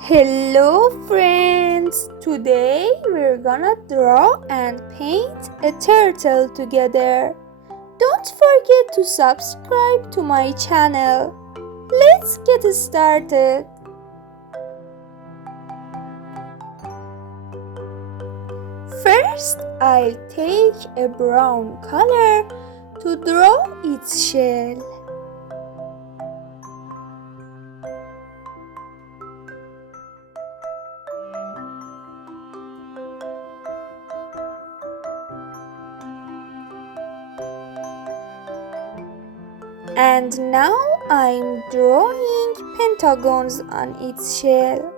Hello friends! Today we're gonna draw and paint a turtle together. Don't forget to subscribe to my channel. Let's get started. First, I'll take a brown color to draw its shell. And now I'm drawing pentagons on its shell.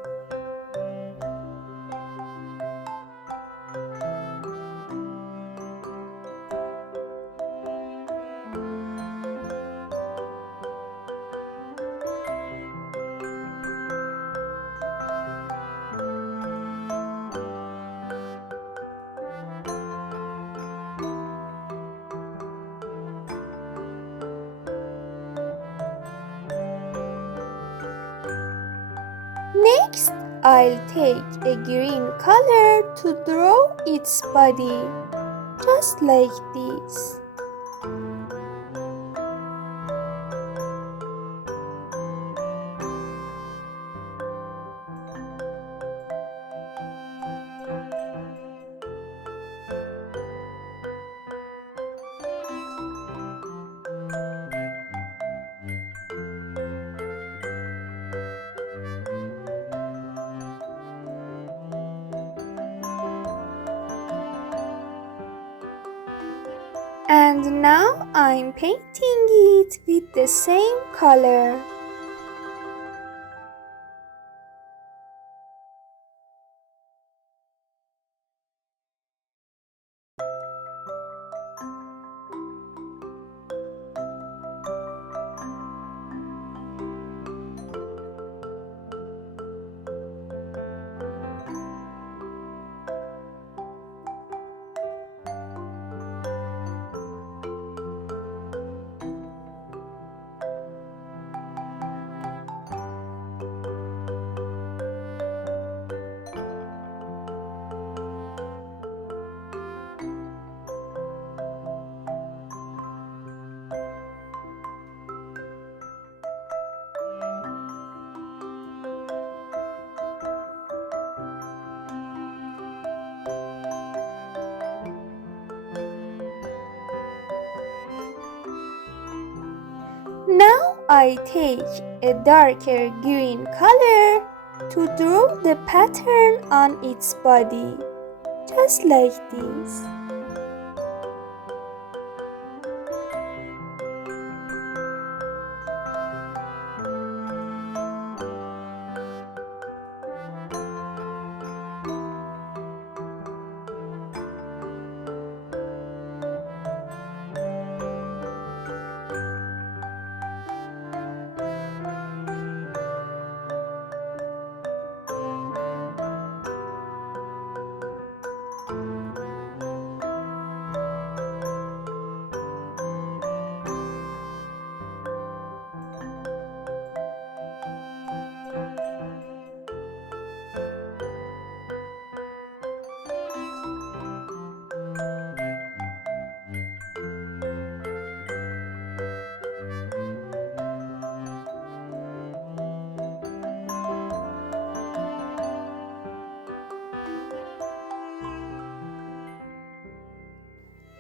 Next, I'll take a green color to draw its body, just like this. And now I'm painting it with the same color. Now I take a darker green color to draw the pattern on its body, just like this.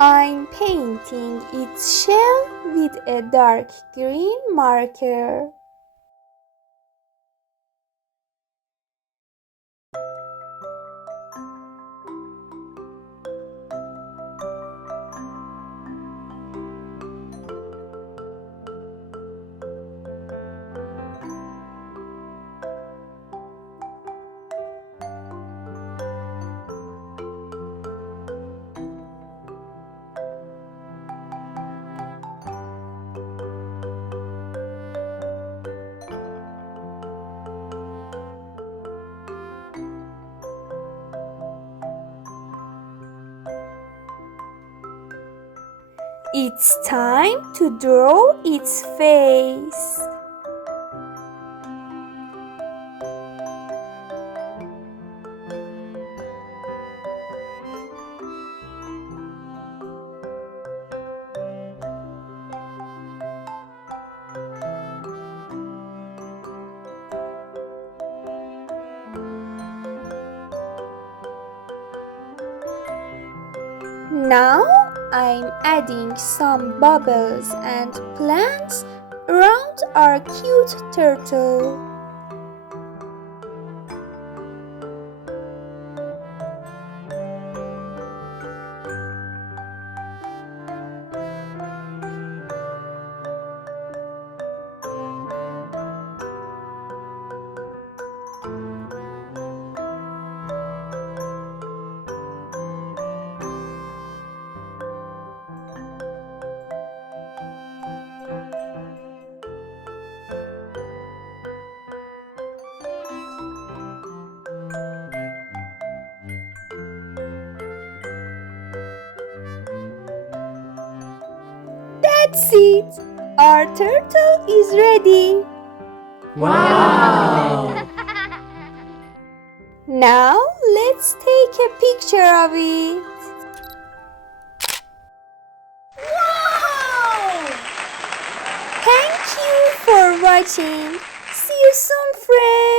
I'm painting its shell with a dark green marker. It's time to draw its face. Now I'm adding some bubbles and plants around our cute turtle. That's it! Our turtle is ready! Wow! Now let's take a picture of it! Wow! Thank you for watching! See you soon, friends!